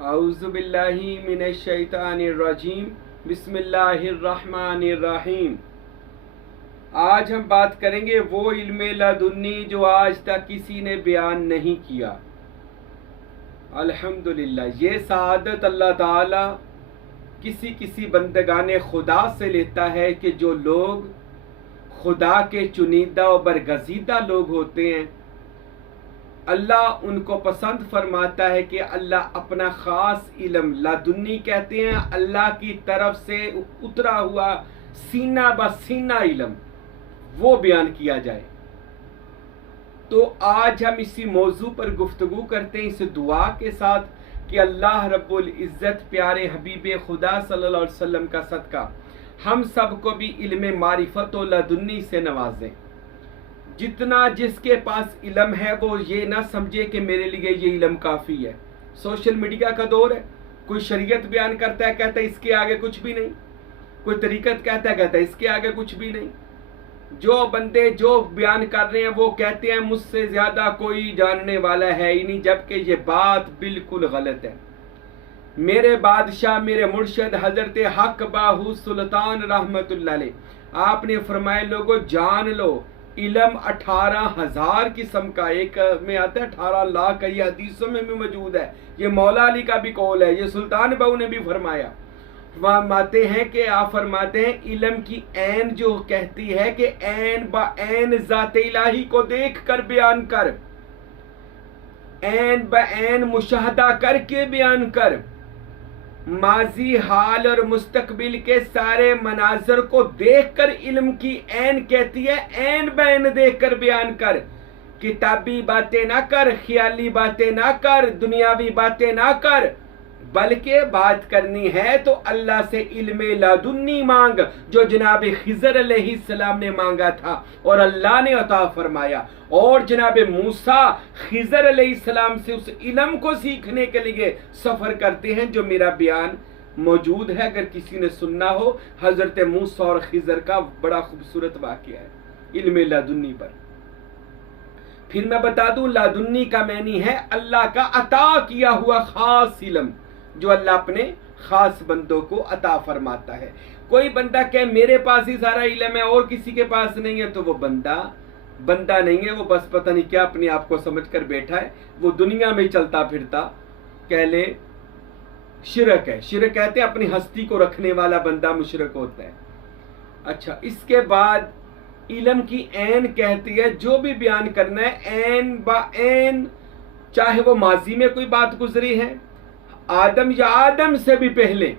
औज़ुबिल्लाहि मिनश्शैतानिर्रजीम बिस्मिल्लाहिर्रहमानिर्रहीम। आज हम बात करेंगे वो इल्मे लदुन्नी जो आज तक किसी ने बयान नहीं किया। अल्हम्दुलिल्लाह, ये सआदत अल्लाह ताला किसी किसी बंदगाने खुदा से लेता है कि जो लोग खुदा के चुनिंदा और बरगज़ीदा लोग होते हैं, अल्लाह उनको पसंद फरमाता है कि अल्लाह अपना ख़ास इल्म, लादुन्नी कहते हैं अल्लाह की तरफ से उतरा हुआ सीना ब सीना इल्म, वो बयान किया जाए। तो आज हम इसी मौजू पर गुफ्तगू करते हैं इस दुआ के साथ कि अल्लाह रब्बुल इज़्ज़त प्यारे हबीब खुदा सल्लल्लाहु अलैहि वसल्लम का सदका हम सबको भी इल्म मारिफत और लदुन्नी से नवाजें। जितना जिसके पास इल्म है वो ये ना समझे कि मेरे लिए ये इल्म काफ़ी है। सोशल मीडिया का दौर है, कोई शरीयत बयान करता है, कहता है इसके आगे कुछ भी नहीं, कोई तरीक़त कहता है इसके आगे कुछ भी नहीं। जो बंदे जो बयान कर रहे हैं वो कहते हैं मुझसे ज़्यादा कोई जानने वाला है ही नहीं, जबकि ये बात बिल्कुल गलत है। मेरे बादशाह मेरे मुर्शद हज़रत हक बाहू सुल्तान रहमतुल्लाह अलैह आपने फरमाए लोगो जान लो इल्म 18,000 किस्म का, एक में आता है 18 लाख, ये हदीसों में भी मौजूद है, ये मौला अली का भी कौल है, ये सुल्तान बाहू ने भी फरमाया। फरमाते हैं कि आप फरमाते हैं इल्म की ऐन जो कहती है कि ऐन ब ऐन ज़ाते इलाही को देख कर बयान कर, ऐन ब ऐन मुशाहदा करके बयान कर, माजी हाल और मुस्तकबिल के सारे मनाजर को देखकर इल्म की ऐन कहती है, ऐन ब ऐन देखकर बयान कर। किताबी बातें ना कर, ख्याली बातें ना कर, दुनियावी बातें ना कर, बल्कि बात करनी है तो अल्लाह से इल्मे लादुन्नी मांग, जो जनाब खिज़र अलैहिस्सलाम ने मांगा था और अल्लाह ने अता फरमाया। और जनाब मूसा खिज़र अलैहिस्सलाम से उस इल्म को सीखने के लिए सफ़र करते हैं, जो मेरा बयान मौजूद है, अगर किसी ने सुनना हो। हज़रत मूसा और खिज़र का बड़ा खूबसूरत वाक़या है इल्मे लादुन्नी पर। फिर मैं बता दूं, लादुन्नी का मैनी है अल्लाह का अता किया हुआ खास इल्म, जो अल्लाह अपने खास बंदों को अता फरमाता है। कोई बंदा कहे मेरे पास ही सारा इल्म है और किसी के पास नहीं है, तो वो बंदा नहीं है, वो बस पता नहीं क्या अपने आप को समझ कर बैठा है, वो दुनिया में चलता फिरता कह ले शिरक है। शिरक कहते हैं अपनी हस्ती को रखने वाला बंदा मुशरक होता है। अच्छा, इसके बाद इल्म की ऐन कहती है जो भी बयान करना है ऐन ब ऐन, चाहे वो माजी में कोई बात गुजरी है आदम या आदम से भी पहले,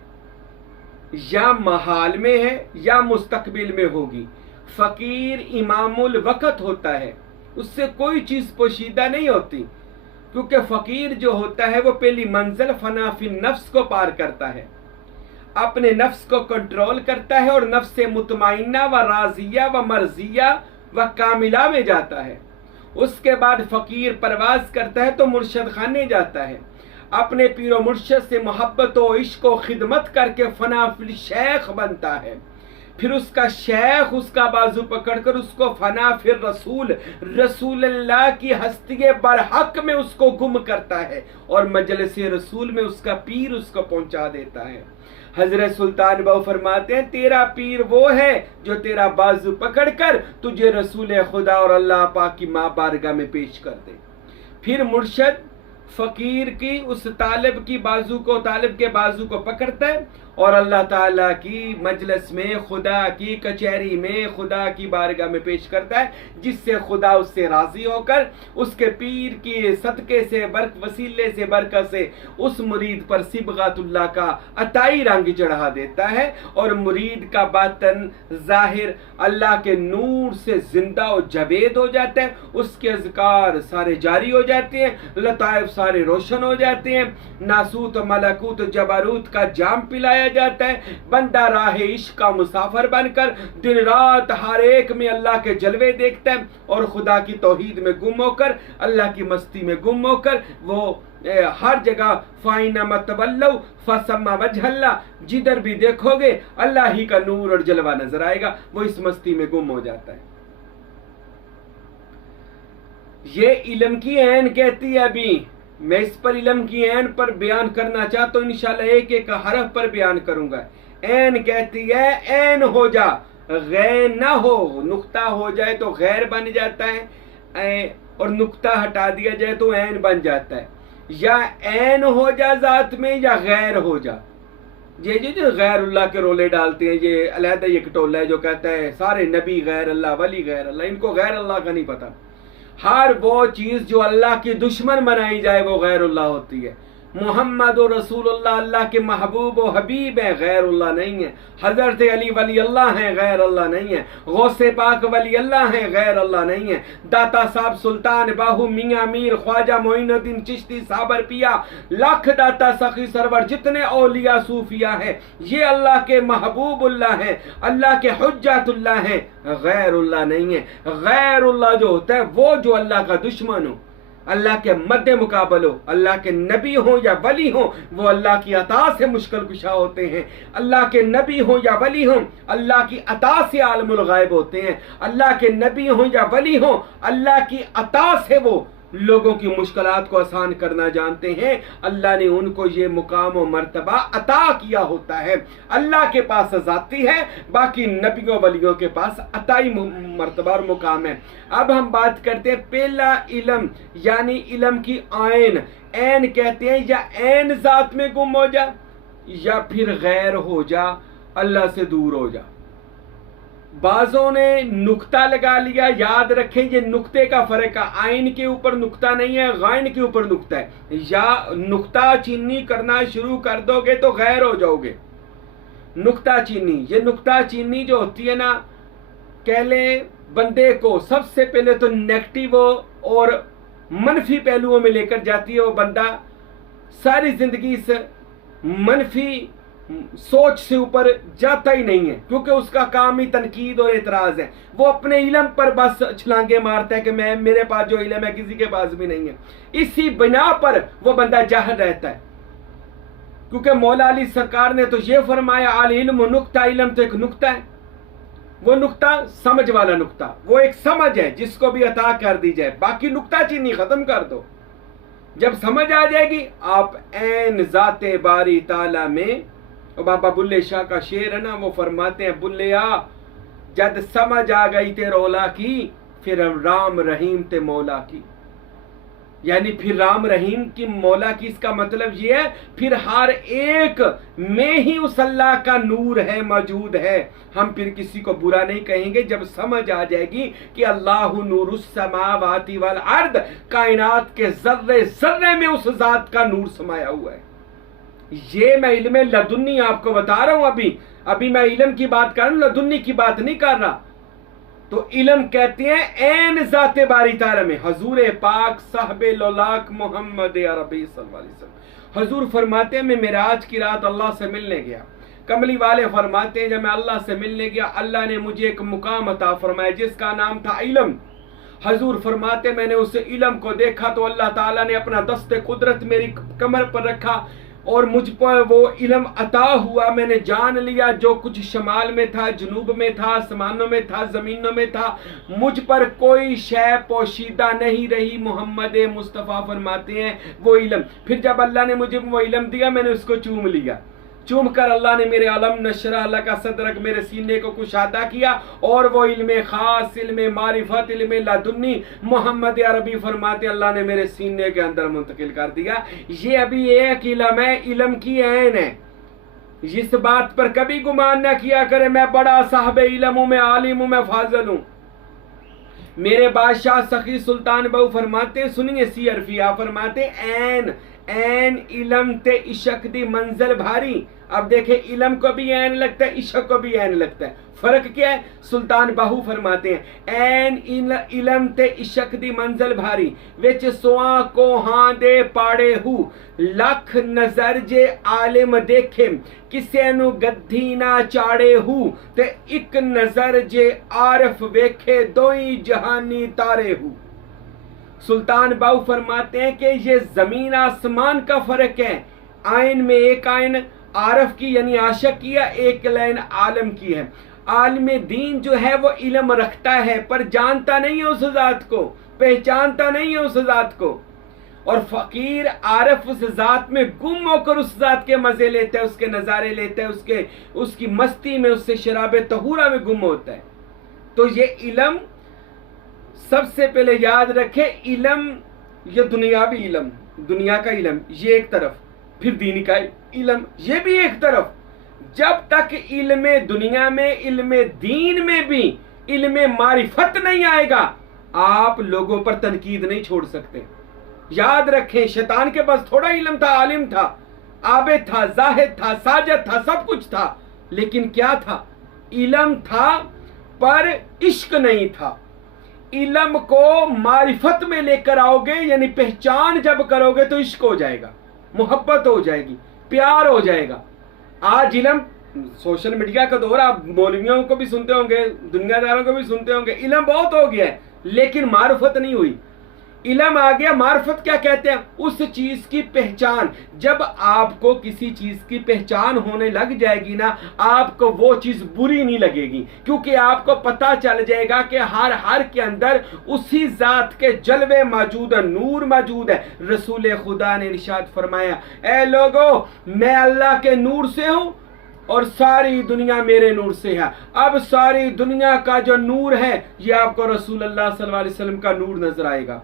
या महाल में है या मुस्तकबिल में होगी। फकीर इमामुल वक़्त होता है, उससे कोई चीज़ पोशीदा नहीं होती, क्योंकि फकीर जो होता है वो पहली मंजिल फनाफी नफ्स को पार करता है, अपने नफ्स को कंट्रोल करता है और नफ्स से मुतमइन्ना व राजिया व मर्जिया व कामिला में जाता है। उसके बाद फकीर परवाज करता है तो मुर्शद खाने जाता है, अपने पीरो मुर्शद से मोहब्बत व इश्क व खिदमत करके फनाफिल शेख बनता है। फिर उसका शेख उसका बाजू पकड़कर उसको फना फिर रसूल अल्लाह की हस्ती बरहक में उसको गुम करता है और मजलिस रसूल में उसका पीर उसको पहुंचा देता है। हजरत सुल्तान बाहू फरमाते हैं तेरा पीर वो है जो तेरा बाजू पकड़कर तुझे रसूल खुदा और अल्लाह पाक की माँ बारगाह में पेश कर दे। फिर मुर्शद फकीर की उस तालिब के बाजू को पकड़ता है और अल्लाह ताला की मजलिस में, खुदा की कचहरी में, खुदा की बारगाह में पेश करता है, जिससे खुदा उससे राजी होकर उसके पीर की सदके से वसीले से बरकत से उस मुरीद पर सिबगातुल्लाह का अताई रंग चढ़ा देता है और मुरीद का बातन जाहिर अल्लाह के नूर से जिंदा और जवेद हो जाता है। उसके अज़कार सारे जारी हो जाते हैं, लताइफ सारे रोशन हो जाते हैं, नासूत मलकूत जबारूत का जाम पिलाया जाता है। बंदा राह इश्क का मुसाफिर बनकर दिन रात हर एक में अल्लाह के जलवे देखता है और खुदा की तौहीद में गुम होकर, अल्लाह की मस्ती में गुम होकर वो हर जगह फाइना मतवल्लौ फसम्मा वजहल्ला, जिधर भी देखोगे अल्लाह ही का नूर और जलवा नजर आएगा, वो इस मस्ती में गुम हो जाता है। ये इल्म की ऐन कहती है अभी मैं इस पर इल्म की ऐन पर बयान करना चाहता हूँ, इंशाल्लाह एक एक हरफ पर बयान करूंगा। ऐन कहती है ऐन हो जा, गैर ना हो, नुक्ता हो जाए तो गैर बन जाता है, और नुक्ता हटा दिया जाए तो ऐन बन जाता है। या ऐन हो जा जात में, या गैर हो जा। ये जो गैरुल्लाह के रोले डालते हैं, ये अलहदा ये कटोला है जो कहता है सारे नबी गैर अल्लाह, वली गैर अल्लाह, इनको गैर अल्लाह का नहीं पता। हर वो चीज जो अल्लाह की दुश्मन बनाई जाए वो गैरुल्लाह होती है। मोहम्मद और रसूलुल्लाह अल्लाह के महबूब और हबीब है, गैरुल्लाह नहीं है। हजरत अली वली अल्लाह हैं, गैर अल्लाह नहीं है। गौसे पाक वली अल्लाह हैं, गैर अल्लाह नहीं है। दाता साहब सुल्तान बाहू मियाँ मीर ख्वाजा मोइनुद्दीन चिश्ती साबर पिया, लाख दाता सखी सरवर, जितने औलिया सूफिया हैं, ये अल्लाह के महबूबुल्लाह हैं, अल्लाह के हुज्जतुल्लाह हैं, गैरुल्लाह नहीं है। गैरुल्लाह जो होता है वो जो अल्लाह का दुश्मन हो, अल्लाह के मद्दे मुकाबल हो, अल्लाह के नबी हो या वली हो, वो अल्लाह की अता से मुश्किल कुशा होते हैं। अल्लाह के नबी हो या वली हो, अल्लाह की अता से आलमुल गायब होते हैं। अल्लाह के नबी हो या वली हो, अल्लाह की अता से वो लोगों की मुश्किलात को आसान करना जानते हैं। अल्लाह ने उनको ये मुकाम और मर्तबा अता किया होता है। अल्लाह के पास ज़ाती है, बाकी नबियों वलियों के पास अताई मर्तबा और मुकाम है। अब हम बात करते हैं पहला इल्म, यानी इल्म की आयन। ऐन कहते हैं या ऐन ज़ात में गुम हो जा, या फिर गैर हो जा, अल्लाह से दूर हो जा। बाजों ने नुक्ता लगा लिया, याद रखें ये नुक्ते का फर्क है। आइन के ऊपर नुक्ता नहीं है, गाइन के ऊपर नुक्ता है। या नुक्ता चीनी करना शुरू कर दोगे तो गैर हो जाओगे। नुक्ता चीनी, ये नुक्ता चीनी जो होती है ना, कह ले बंदे को सबसे पहले तो नेगेटिव और मनफी पहलुओं में लेकर जाती है। वो बंदा सारी जिंदगी इस मनफी सोच से ऊपर जाता ही नहीं है, क्योंकि उसका काम ही तनकीद और एतराज है। वो अपने इल्म पर बस छलांगे मारता है कि मैं, मेरे पास जो इल्म है किसी के पास भी नहीं है। इसी बिना पर वो बंदा जाहिल रहता है, क्योंकि मौला अली सरकार ने तो ये फरमाया अल इल्म नुक्ता, इल्म तो एक नुक्ता है। वो नुक्ता समझ वाला नुक्ता, वो एक समझ है जिसको भी अता कर दी जाए, बाकी नुक्ता चीनी खत्म कर दो। जब समझ आ जाएगी आप ऐन ज़ाते बारी ताला में, और बाबा बुल्ले शाह का शेर है ना, वो फरमाते हैं बुल्लिया जद समझ आ गई ते रोला की, फिर राम रहीम ते मौला की। यानी फिर राम रहीम की मौला की, इसका मतलब ये है फिर हर एक में ही उस अल्लाह का नूर है, मौजूद है। हम फिर किसी को बुरा नहीं कहेंगे जब समझ आ जाएगी कि अल्लाहु नूरुस समावाति वल अर्द, कायनात के जर्रे जर्रे में उस जात का नूर समाया हुआ है। ये मैं इल्म लदुन्नी आपको बता रहा हूं। अभी मैं इल्म की बात कर रहा हूं, लदुन्नी की बात नहीं कर रहा। तो इल्म कहते हैं ऐन ज़ाते बारी ताला में। हजूर पाक साहबे लोलाक मोहम्मद अरबी सल्लल्लाहु अलैहि वसल्लम हजूर फरमाते हैं, मैं मेराज की रात अल्लाह से मिलने गया। कमली वाले फरमाते हैं, जब मैं अल्लाह से मिलने गया, अल्लाह ने मुझे एक मुकाम अता फरमाया जिसका नाम था इल्म। हजूर फरमाते, मैंने उस इल्म को देखा तो अल्लाह ताला ने अपना दस्ते कुदरत मेरी कमर पर रखा और मुझ पर वो इल्म अता हुआ। मैंने जान लिया जो कुछ शमाल में था, जुनूब में था, आसमानों में था, जमीनों में था, मुझ पर कोई शय पोशीदा नहीं रही। मोहम्मद मुस्तफ़ा फरमाते हैं वो इल्म। फिर जब अल्लाह ने मुझे वो इल्म दिया, मैंने उसको चूम लिया। चूम कर अल्लाह ने मेरे अलम नशरा अल्लाह का सदरक, मेरे सीने को कुशादा किया, और वो इल्म खास, इल्म मारिफत, इल्म लदुन्नी मोहम्मद अरबी फरमाते अल्लाह ने मेरे सीने के अंदर मुंतकिल कर दिया। ये अभी एक इल्म है, इल्म की ऐन है। इस बात पर कभी गुमान न किया करे मैं बड़ा साहबे इल्म हूं, मैं आलिम हूं, मैं फाजिल हूं। मेरे बादशाह सखी सुल्तान बहु फरमाते, सुनिए सी अरफिया फरमाते, ऐन ऐन इल्म ते इशक दी मंजिल भारी। अब देखे इल्म को भी ऐन लगता है, इशक को भी ऐन लगता है। फर्क क्या है? सुल्तान बाहू फरमाते हैं ऐन इल्म ते इशक दी मंजिल भारी, विच सोआ को हां दे पाड़े हु, लख नजर जे आलिम देखे, किसे नु गद्दी ना चाड़े हु, ते एक नजर जे आरफ वेखे, दोई जहानी तारे हु। सुल्तान बाहू फरमाते हैं कि ये जमीन आसमान का फर्क है। आइन में एक आइन आरफ की यानी आशिक की है, एक लाइन आलम की है। आलिम दीन जो है वो इल्म रखता है पर जानता नहीं है उस जात को, पहचानता नहीं है उस जात को। और फकीर आरफ उस ज़ात में गुम होकर उस ज़ात के मज़े लेता है, उसके नज़ारे लेता है, उसकी मस्ती में, उससे शराब तहूरा में गुम होता है। तो ये इलम सबसे पहले याद रखे, इलम ये दुनियावी इलम, दुनिया का इलम ये एक तरफ, फिर दीन का इलम ये भी एक तरफ। जब तक इल्म दुनिया में, इल्म दीन में भी इल्म मारिफत नहीं आएगा, आप लोगों पर तनकीद नहीं छोड़ सकते। याद रखें, शैतान के पास थोड़ा इल्म था, आलिम था, आबिद था, जाहिद था, साजिद था, सब कुछ था, लेकिन क्या था? इल्म था पर इश्क नहीं था। इल्म को मारिफत में लेकर आओगे, यानी पहचान जब करोगे तो इश्क हो जाएगा, मोहब्बत हो जाएगी, प्यार हो जाएगा। आज इल्म, सोशल मीडिया का दौर, आप मौलवियों को भी सुनते होंगे, दुनियादारों को भी सुनते होंगे, इल्म बहुत हो गया है, लेकिन मारिफत नहीं हुई। इल्म आ गया, मारिफत क्या कहते हैं? उस चीज की पहचान। जब आपको किसी चीज की पहचान होने लग जाएगी ना, आपको वो चीज बुरी नहीं लगेगी, क्योंकि आपको पता चल जाएगा कि हर के अंदर उसी जात के जलवे मौजूद है, नूर मौजूद है। रसूल खुदा ने इरशाद फरमाया, ए लोगो, मैं अल्लाह के नूर से हूं और सारी दुनिया मेरे नूर से है। अब सारी दुनिया का जो नूर है, ये आपको रसूल अल्लाह सल्लल्लाहु अलैहि वसल्लम का नूर नजर आएगा।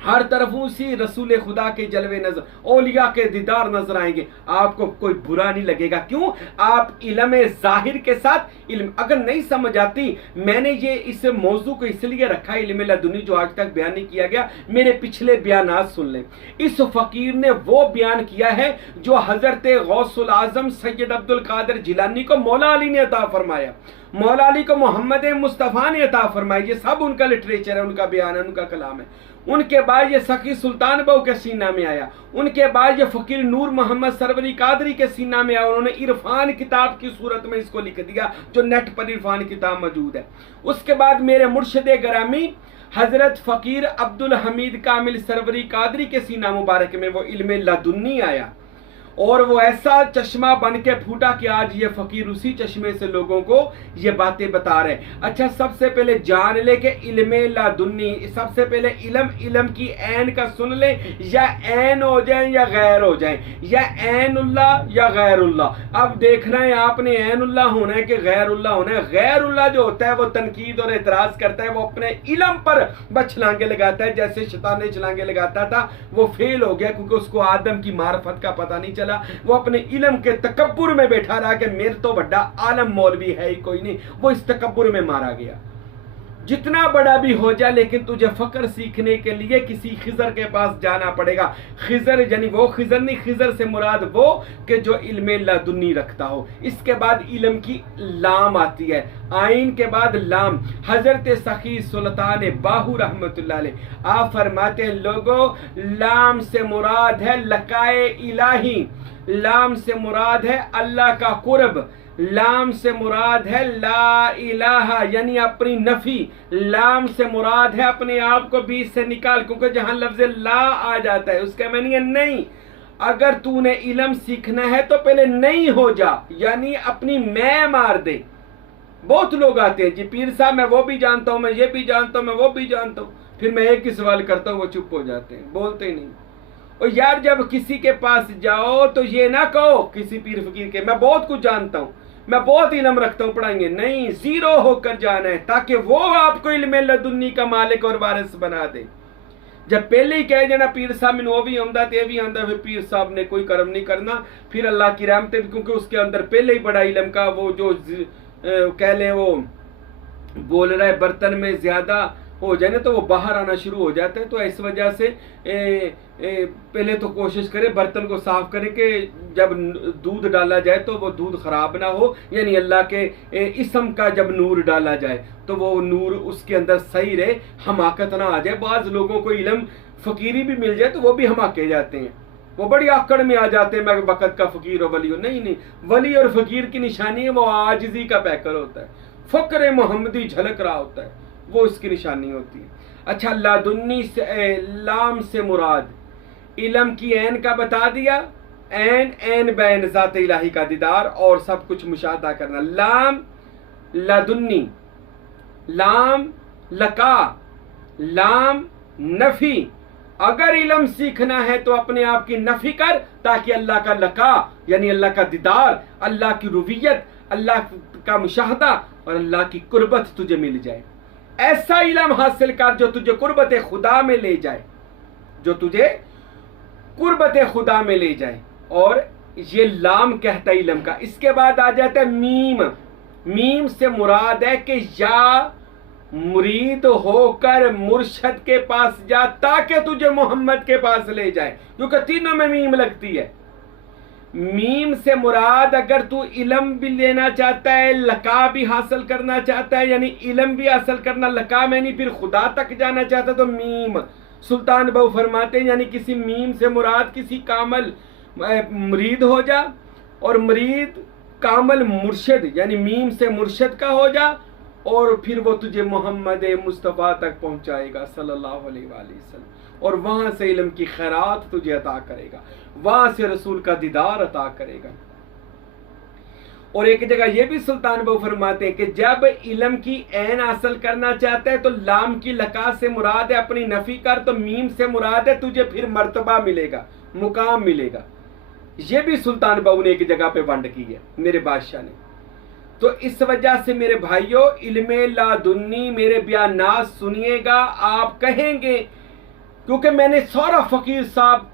हर तरफ उसी रसूल खुदा के जलवे नजर, औलिया के दीदार नजर आएंगे, आपको कोई बुरा नहीं लगेगा। क्यों? आप इल्म जाहिर के साथ इल्म, अगर नहीं समझ आती, मैंने ये इस मौजू को इसलिए रखा इल्म लदुनी जो आज तक बयान नहीं किया गया, मेरे पिछले बयानात सुन लें। इस फकीर ने वो बयान किया है जो हजरत गौसुल आजम सैयद अब्दुल कादिर जिलानी को मौला अली ने अता फरमाया, मौला अली को मोहम्मद मुस्तफ़ा ने अता फरमाया। ये सब उनका लिटरेचर है, उनका बयान है, उनका कलाम है। उनके बाद ये सखी सुल्तान बहू के सीना में आया, उनके बाद ये फकीर नूर मोहम्मद सरवरी कादरी के सीना में आया। उन्होंने इरफान किताब की सूरत में इसको लिख दिया, जो नेट पर इरफान किताब मौजूद है। उसके बाद मेरे मुर्शिद ग्रामी हजरत फकीर अब्दुल हमीद कामिल सरवरी कादरी के सीना मुबारक में वो इल्म लदुन्नी आया, और वो ऐसा चश्मा बन के फूटा कि आज ये फकीर उसी चश्मे से लोगों को ये बातें बता रहे हैं। अच्छा, सबसे पहले जान ले के इल्म लादुन्नी, सबसे पहले इल्म की ऐन का सुन ले, या ऐन हो जाए या गैर हो जाए, या ऐनुल्लाह या गैरुल्लाह। अब देखना है आपने ऐनुल्लाह होना है कि गैरुल्लाह होना है। गैरुल्लाह जो होता है वो तनकीद और एतराज करता है, वो अपने इल्म पर छलांगे लगाता है, जैसे शैतान ने छलांगे लगाता था, वो फेल हो गया क्योंकि उसको आदम की मार्फत का पता नहीं चला। वो अपने इल्म के तकब्बुर में बैठा रहा कि मेरे तो बड़ा आलम मौलवी है ही कोई नहीं, वो इस तकब्बुर में मारा गया। जितना बड़ा भी हो जा, लेकिन तुझे फकर सीखने के लिए किसी खिजर के पास जाना पड़ेगा। खिजर यानी वो खिजर नहीं, खिजर से मुराद वो कि जो इल्म लदुन्नी रखता हो। इसके बाद इल्म की लाम आती है, आइन के बाद लाम। हजरत सखी सुल्तान बाहू रहमतुल्लाह अलैह आप फरमाते हैं, लोगों, लाम से मुराद है लकाए इलाही, लाम से मुराद है अल्लाह का कुर्ब, लाम से मुराद है ला इलाहा यानी अपनी नफी, लाम से मुराद है अपने आप को बीच से निकाल, क्योंकि जहां लफ्ज ला आ जाता है उसका मानी है नहीं। अगर तूने इल्म सीखना है तो पहले नहीं हो जा, यानी अपनी मैं मार दे। बहुत लोग आते हैं, जी पीर साहब मैं वो भी जानता हूं, मैं ये भी जानता हूं, मैं वो भी जानता हूं, फिर मैं एक ही सवाल करता हूं, वो चुप हो जाते हैं, बोलते ही नहीं। और यार जब किसी के पास जाओ तो ये ना कहो किसी पीर फकीर के, मैं बहुत कुछ जानता हूं, मैं बहुत इल्म रखता हूं, पढ़ाएंगे नहीं, जीरो होकर जाना है, ताकि वो आपको इल्म लदुन्नी का मालिक और वारिस बना दे। जब पहले ही कह देना पीर साहब मैंने वो भी आंदा ते भी आंदा, फिर पीर साहब ने कोई कर्म नहीं करना, फिर अल्लाह की रहमत, क्योंकि उसके अंदर पहले ही बड़ा इल्म का वो जो कह लें वो बोल रहा है बर्तन में ज्यादा हो जाए ना तो वो बाहर आना शुरू हो जाता है। तो इस वजह से पहले तो कोशिश करें बर्तन को साफ करें कि जब दूध डाला जाए तो वो दूध खराब ना हो, यानी अल्लाह के इस्म का जब नूर डाला जाए तो वो नूर उसके अंदर सही रहे, हमाकत ना आ जाए। बाज़ लोगों को इल्म फकीरी भी मिल जाए तो वो भी हमाके जाते हैं, वो बड़ी आकड़ में आ जाते हैं, मैं वक़्त का फकीर और वली हो। नहीं, वली और फकीर की निशानी है वो आजिज़ी का पैकर होता है, फ़क्र मोहम्मदी झलक रहा होता है, वो इसकी निशानी होती है। अच्छा, लादुन्नी से लाम से मुराद इल्म की ऐन का बता दिया, ऐन बैन ज़ात इलाही का दीदार और सब कुछ मुशाहदा करना। लाम लादुन्नी, लाम लका, लाम नफी, अगर इल्म सीखना है तो अपने आप की नफी कर, ताकि अल्लाह का लका यानी अल्लाह का दीदार, अल्लाह की रुबियत, अल्लाह का मुशाहदा और अल्लाह की कुर्बत तुझे मिल जाए। ऐसा इल्म हासिल कर जो तुझे कुर्बत खुदा में ले जाए, जो तुझे कुर्बत खुदा में ले जाए। और ये लाम कहता है इल्म का। इसके बाद आ जाता है मीम। मीम से मुराद है कि या मुरीद होकर मुर्शद के पास जा ताकि तुझे मोहम्मद के पास ले जाए, क्योंकि तीनों में मीम लगती है। मीम से मुराद अगर तू इल्म भी लेना चाहता है, लका भी हासिल करना चाहता है, यानी इल्म भी हासिल करना, लका में नहीं, फिर खुदा तक जाना चाहता तो मीम। सुल्तान बहु फरमाते हैं यानी किसी मीम से मुराद किसी कामल मुरीद हो जा, और मुरीद कामल मुर्शिद यानी मीम से मुर्शिद का हो जा, और फिर वो तुझे मोहम्मद मुस्तफ़ा तक पहुंचाएगा सल्लल्लाहु अलैहि वसल्लम, और वहां से इल्म की खैरात तुझे अता करेगा, वहां से रसूल का दीदार अता करेगा। और एक जगह ये भी सुल्तान बहु फरमाते हैं कि जब इल्म की ऐन हासिल करना चाहता है तो लाम की लका से मुराद है अपनी नफी कर, तो मीम से मुराद है तुझे फिर मर्तबा मिलेगा, मुकाम मिलेगा। ये भी सुल्तान बहु ने एक जगह पे वंड की है मेरे बादशाह ने। तो इस वजह से मेरे भाइयों, इल्मे लादुन्नी मेरे बयानात सुनिएगा, आप कहेंगे, क्योंकि मैंने सारा फकीर साहब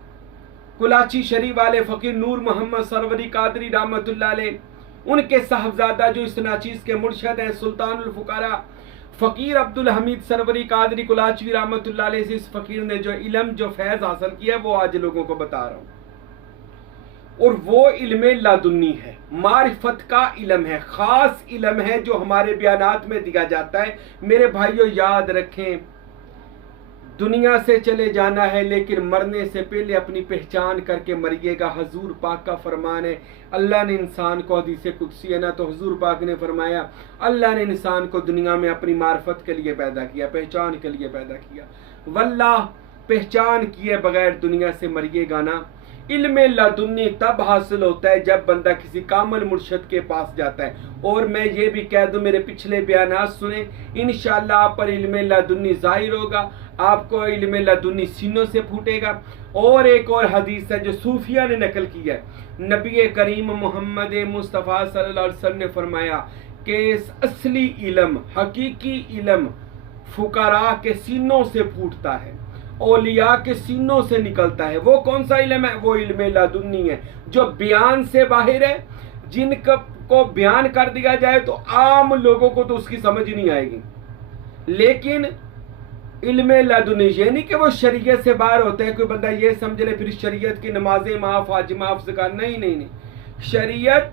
कुलाची शरीफ वाले फकीर नूर मोहम्मद सरवरी कादरी रहमतुल्लाह अलैह, उनके साहबजादा जो इस नाचीज के मुर्शद हैं सुल्तानुल फुकारा फकीर अब्दुल हमीद सरवरी कादरी कुलाची रहमतुल्लाह अलैह से इस फकीर ने जो इल्म जो फैज हासिल किया वो आज लोगों को बता रहा हूं। और वो इल्मे लादुन्नी है, मारिफत का इल्म है, खास इल्म है जो हमारे बयानात में दिया जाता है। मेरे भाइयों याद रखें, दुनिया से चले जाना है लेकिन मरने से पहले अपनी पहचान करके मरिएगा। हजूर पाक का फरमान है, अल्लाह ने इंसान को, हदीस कुदसी है ना, तो हजूर पाक ने फरमाया अल्लाह ने इंसान को दुनिया में अपनी मार्फत के लिए पैदा किया, पहचान के लिए पैदा किया। वल्लाह पहचान किए बगैर दुनिया से मरिएगा ना। इल्मे लादुन्नी तब हासिल होता है जब बंदा किसी कामल मुर्शद के पास जाता है। और मैं ये भी कह दूं, मेरे पिछले बयानात सुने, इंशाअल्लाह आप पर इल्मे लादुन्नी जाहिर होगा, आपको इल्मे लादुन्नी सीनों से फूटेगा। और एक और हदीस है जो सूफिया ने नकल की है, नबी करीम मोहम्मद मुस्तफ़ा सल्लल्लाहु अलैहि वसल्लम ने फरमाया कि असली इल्म, हकीकी इल्म फुकरा के सीनों से फूटता है, औलिया के सीनों से निकलता है। वो कौन सा इल्म है? वो इल्मे लादुन्नी है जो बयान से बाहर है, जिनको बयान कर दिया जाए तो आम लोगों को तो उसकी समझ ही नहीं आएगी। लेकिन इल्मे लादुन्नी यानी कि वो शरीयत से बाहर होता है। कोई बंदा ये समझ ले फिर शरीयत की नमाजें माफ, आज माफ से नहीं नहीं नहीं, शरीयत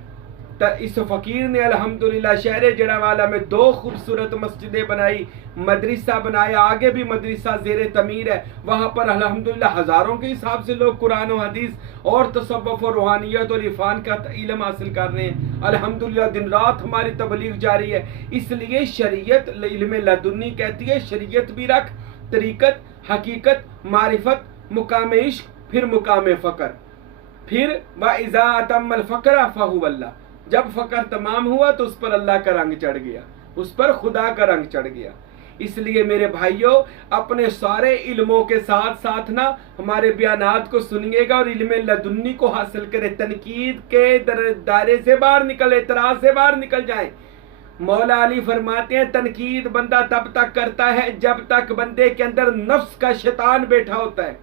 इस फकीर ने अल्हम्दुलिल्लाह शहर जड़ावाला में 2 खूबसूरत मस्जिदें बनाई, मदरसा बनाया, आगे भी मदरसा ज़ेरे तमीर है। वहाँ पर अल्हम्दुलिल्लाह हज़ारों के हिसाब से लोग कुरान और हदीस और तसव्वुफ़ और रूहानियत और इरफान का इल्म हासिल कर रहे हैं। अल्हम्दुलिल्लाह दिन रात हमारी तबलीग जारी है। इसलिए शरीयत इल्मे लदुन्नी कहती है, शरीयत भी रख, तरीक़त, हकीकत, मारिफत, मुकाम इश्क, फिर मुकाम फ़क्र, फिर व इज़ा अतम्मल फ़क्र फ़हुवल्लाह। जब फ़क्र तमाम हुआ तो उस पर अल्लाह का रंग चढ़ गया, उस पर खुदा का रंग चढ़ गया। इसलिए मेरे भाइयों, अपने सारे इल्मों के साथ साथ ना हमारे बयानात को सुनिएगा और इल्मे लदुन्नी को हासिल करें। तनकीद के दायरे से बाहर निकल, एतराज से बाहर निकल जाएं। मौला अली फरमाते हैं, तनकीद बंदा तब तक करता है जब तक बंदे के अंदर नफ्स का शैतान बैठा होता है।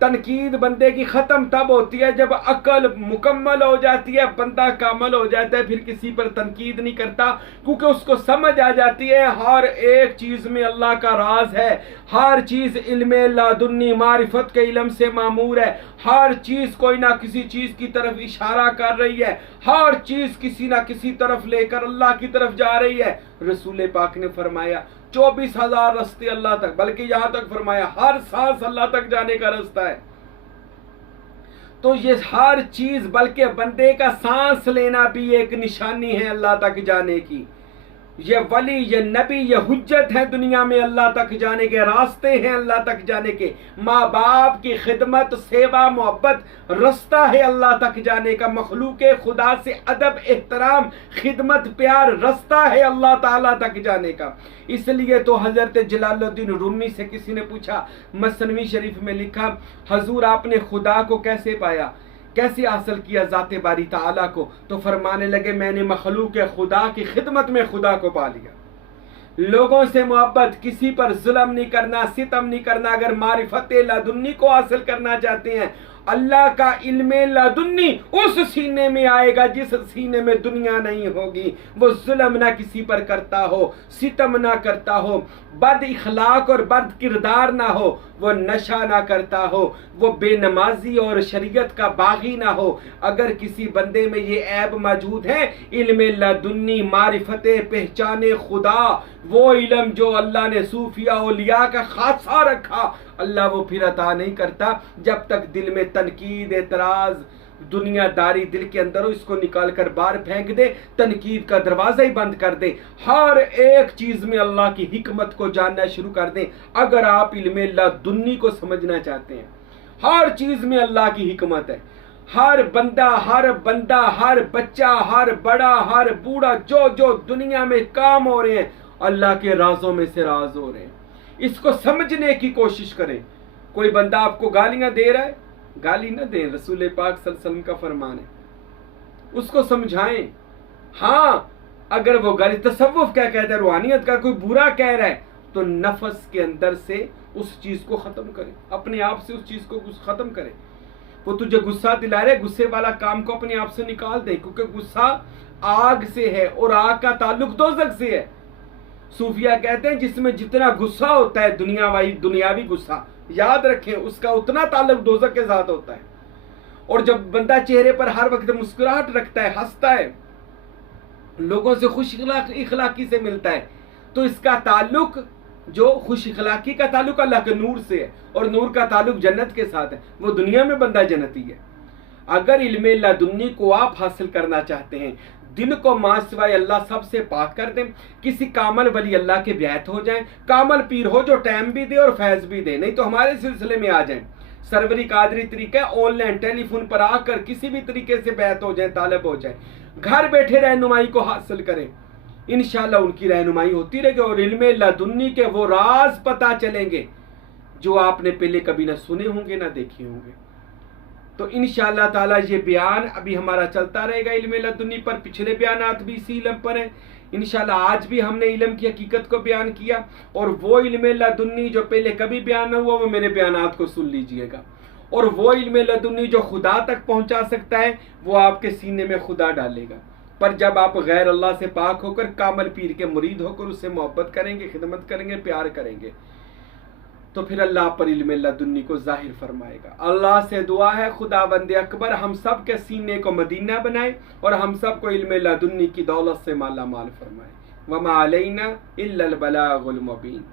तनकीद बंदे की ख़त्म तब होती है जब अकल मुकम्मल हो जाती है, बंदा कामल हो जाता है, फिर किसी पर तनकीद नहीं करता, क्योंकि उसको समझ आ जाती है हर एक चीज़ में अल्लाह का राज है, हर चीज़ इल्मे लादुन्नी मारिफत के इल्म से मामूर है, हर चीज़ कोई ना किसी चीज़ की तरफ इशारा कर रही है, हर चीज़ किसी ना किसी तरफ लेकर अल्लाह की तरफ जा रही है। रसूल पाक ने फरमाया 24,000 रास्ते अल्लाह तक, बल्कि यहां तक फरमाया हर सांस अल्लाह तक जाने का रास्ता है। तो ये हर चीज, बल्कि बंदे का सांस लेना भी एक निशानी है अल्लाह तक जाने की। ये वली, ये नबी, ये हुज्जत है दुनिया में, अल्लाह तक जाने के रास्ते हैं, अल्लाह तक जाने के। माँ बाप की खिदमत, सेवा, मोहब्बत रास्ता है अल्लाह तक जाने का। मखलूक खुदा से अदब, एहतराम, खिदमत, प्यार रास्ता है अल्लाह ताला तक जाने का। इसलिए तो हजरत जलालुद्दीन रूमी से किसी ने पूछा, मसनवी शरीफ में लिखा, हजूर आपने खुदा को कैसे पाया, कैसे हासिल किया ज़ाते बारी ताला को? तो फरमाने लगे, मैंने मखलूक खुदा की खिदमत में खुदा को पा लिया। लोगों से मोहब्बत, किसी पर जुल्म नहीं करना, सितम नहीं करना। अगर मारिफत लदुन्नी को हासिल करना चाहते हैं, अल्लाह का इल्म लदुन्नी उस सीने में आएगा जिस सीने में दुनिया नहीं होगी। वो जुल्म ना किसी पर करता हो, सितम ना करता हो, बद इखलाक और बद किरदार ना हो, वो नशा ना करता हो, वो बेनमाजी और शरीयत का बागी ना हो। अगर किसी बंदे में ये ऐब मौजूद है, इल्म लदुन्नी, मारिफत, पहचाने खुदा, वो इल्म जो अल्लाह ने सूफिया औलिया का खासा रखा, अल्लाह वो फिर अता नहीं करता जब तक दिल में तनकीद, एतराज, दुनियादारी दिल के अंदर हो। इसको निकाल कर बाहर फेंक दे, तनकीद का दरवाजा ही बंद कर दे। हर एक चीज में अल्लाह की हिकमत को जानना शुरू कर दें। अगर आप इल्म लदुन्नी को समझना चाहते हैं, हर चीज में अल्लाह की हिकमत है। हर बंदा, हर बच्चा, हर बड़ा, हर बूढ़ा, जो जो दुनिया में काम हो रहे हैं, अल्लाह के राजों में से राज हो रहे हैं। इसको समझने की कोशिश करें। कोई बंदा आपको गालियां दे रहा है, गाली न दें, रसूल पाक सल्लल्लाहु अलैहि वसल्लम का फरमान है, उसको समझाएं। हाँ, अगर वो गाली, तसव्वुफ क्या कहता है, रूहानियत का कोई बुरा कह रहा है, तो नफस के अंदर से उस चीज को खत्म करें, अपने आप से उस चीज को खत्म करें। वो तुझे गुस्सा दिला रहे, गुस्से वाला काम को अपने आप से निकाल दे, क्योंकि गुस्सा आग से है और आग का ताल्लुक दोज़ख से है। सूफिया कहते हैं जिसमें जितना गुस्सा होता है, दुनियावी गुस्सा, याद रखें उसका उतना ताल्लुक दोज़ख के साथ होता है। और जब बंदा चेहरे पर हर वक्त मुस्कुराहट रखता है, हंसता है, लोगों से खुश इखलाकी से मिलता है, तो इसका ताल्लुक, जो खुश इखलाकी का ताल्लुक अल्लाह के नूर से है, और नूर का ताल्लुक जन्नत के साथ है। वो दुनिया में बंदा जन्नती है। अगर इल्मे लदुन्नी को आप हासिल करना चाहते हैं, दिल को मां सिवाय अल्लाह सबसे पाक कर दें, किसी कामल वली अल्लाह के ब्यात हो जाएं, कामल पीर हो जो टाइम भी दे और फैज भी दे, नहीं तो हमारे सिलसिले में आ जाएं। सरवरी कादरी तरीका, ऑनलाइन टेलीफोन पर आकर किसी भी तरीके से बैत हो जाए, तालब हो जाए, घर बैठे रहनुमाई को हासिल करें, इंशाल्लाह उनकी रहनुमाई होती रहेगी और इल्मे लदुन्नी के वो राज पता चलेंगे जो आपने पहले कभी ना सुने होंगे ना देखे होंगे। तो इंशाअल्लाह ताला ये बयान अभी हमारा चलता रहेगा इल्मे लदुन्नी पर। पिछले बयानात भी इसी इल्म पर हैं। इंशाअल्लाह आज भी हमने इल्म की हकीकत को बयान किया, और वो इल्मे लदुन्नी जो पहले कभी बयान न हुआ, वो मेरे बयानात को सुन लीजिएगा। और वो इल्मे लदुन्नी जो खुदा तक पहुंचा सकता है, वो आपके सीने में खुदा डालेगा। पर जब आप गैर अल्लाह से पाक होकर, कामल पीर के मुरीद होकर उससे मोहब्बत करेंगे, खिदमत करेंगे, प्यार करेंगे, तो फिर अल्लाह पर इल्मे लदुन्नी को जाहिर फरमाएगा। अल्लाह से दुआ है, खुदावंद अकबर हम सब के सीने को मदीना बनाए और हम सब को इल्मे लदुन्नी की दौलत से माला माल फरमाए। वमा अलैना इल्लल बलागुल मुबीन।